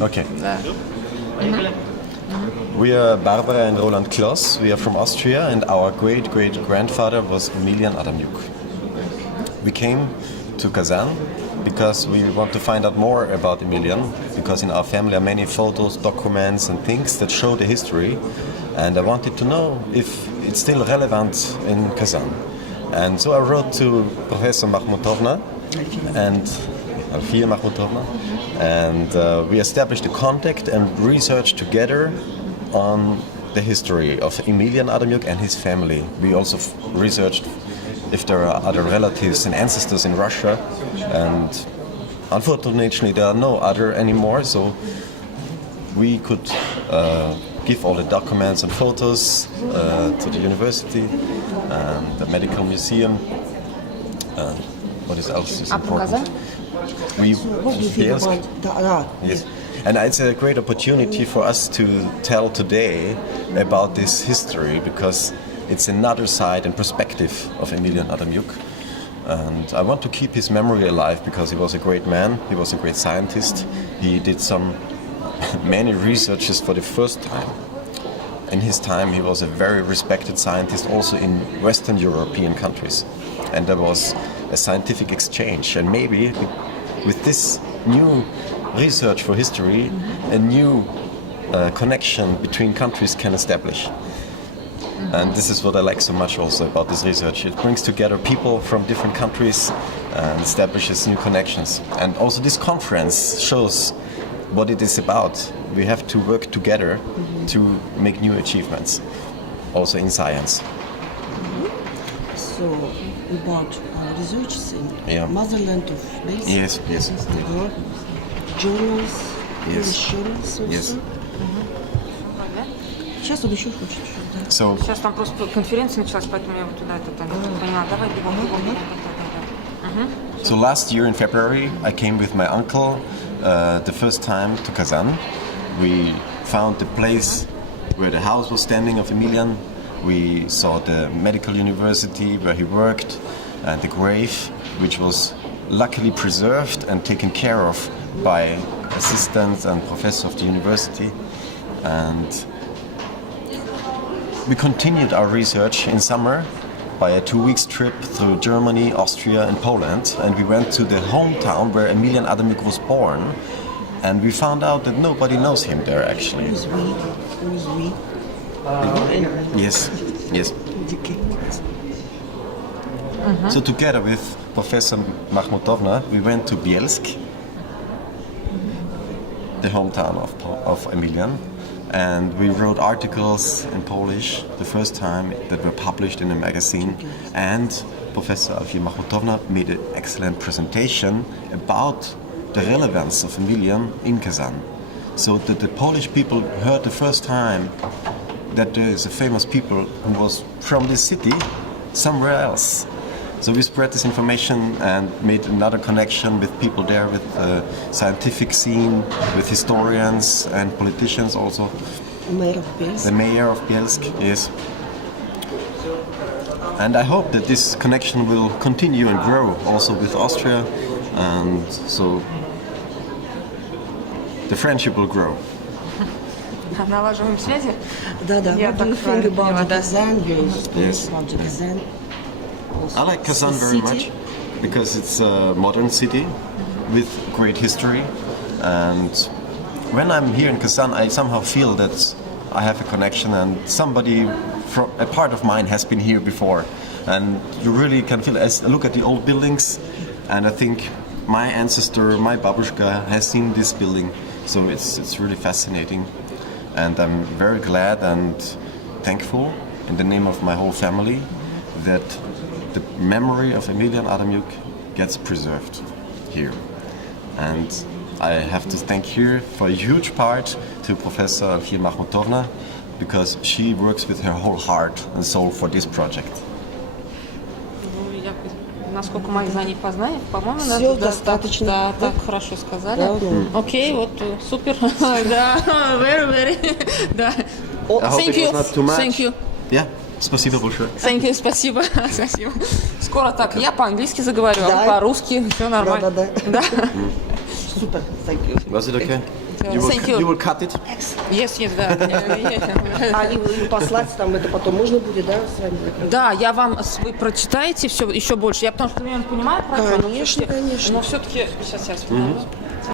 Okay. Да. We are Barbara and Rolанд Kloss. We are from Austria, and our great-great-grandfather was Emilian Адамюк. We came to Kazan because we want to find out more about Emilian, because in our family are many photos, documents and things that show the history, and I wanted to know if it's still relevant in Kazan. And so I wrote to Professor Mahmutovna and Alfia Mahmutovna, and we established a contact and researched together on the history of Emilian Адамюк and his family. We also researched if there are other relatives and ancestors in Russia, and unfortunately there are no other anymore, so we could give all the documents and photos to the university and the medical museum. What else is important? Yes. And it's a great opportunity for us to tell today about this history, because it's another side and perspective of Emilian Адамюк. And I want to keep his memory alive, because he was a great man, he was a great scientist. He did many researches for the first time. In his time he was a very respected scientist also in Western European countries. And there was a scientific exchange, and maybe with this new research for history, a new connection between countries can establish. And this is what I like so much also about this research. It brings together people from different countries and establishes new connections. And also this conference shows what it is about. We have to work together to make new achievements, also in science. So, about research in motherland of Belgium? Yes. Journals, Yes. insurance also? Yes. Сейчас он еще хочет что-то. So, Сейчас там просто конференция началась, поэтому я вот туда поняла. Давай бегом. So last year in February, I came with my uncle the first time to Kazan. We found the place where the house was standing of Emilian. We saw the medical university where he worked, and the grave, which was luckily preserved and taken care of by assistants and professors of the university. And we continued our research in summer by a 2-week trip through Germany, Austria and Poland, and we went to the hometown where Emilian Адамюк was born, and we found out that nobody knows him there actually. Who's we? Yes. So together with Professor Mahmutovna, we went to Bielsk, the hometown of Emilian, and we wrote articles in Polish the first time that were published in a magazine, and Professor Alfia Mahmutovna made an excellent presentation about the relevance of Emilian in Kazan, so that the Polish people heard the first time that there is a famous people who was from this city somewhere else. So we spread this information and made another connection with people there, with the scientific scene, with historians and politicians also. Mayor of Bielsk. The mayor of Bielsk, yes. And I hope that this connection will continue and grow also with Austria, and so the friendship will grow. Налаживаем связи. Да. Я What do you так think about поняла, да. Kazan? You speak Yes. about Kazan. I like Kazan very much because it's a modern city with great history, and when I'm here in Kazan I somehow feel that I have a connection, and somebody from a part of mine has been here before, and you really can feel it. I look at the old buildings and I think my ancestor, my babushka has seen this building, so it's really fascinating, and I'm very glad and thankful in the name of my whole family that the memory of Emilian Адамюк gets preserved here. And I have to thank here for a huge part to Professor Alfia Mahmutovna, because she works with her whole heart and soul for this project. Насколько моих знаний познаний, по-моему, нас Всё достаточно. Да, так хорошо сказали. Да. Окей, вот супер. Да, very, да. I hope Thank it you. was not too much. Thank you. Yeah, спасибо большое. Thank you, спасибо. Скоро так, я по-английски заговорю, Да. по-русски, все нормально. Да. Да. Super, thank you. Was it okay? Thank you. You will cut it? Yes, да. А и послать там это потом можно будет, да, с вами? Да, я вам, вы прочитаете все еще больше. Я потому что, наверное, понимаю, правильно, Конечно, конечно. но все-таки, сейчас я вспомню.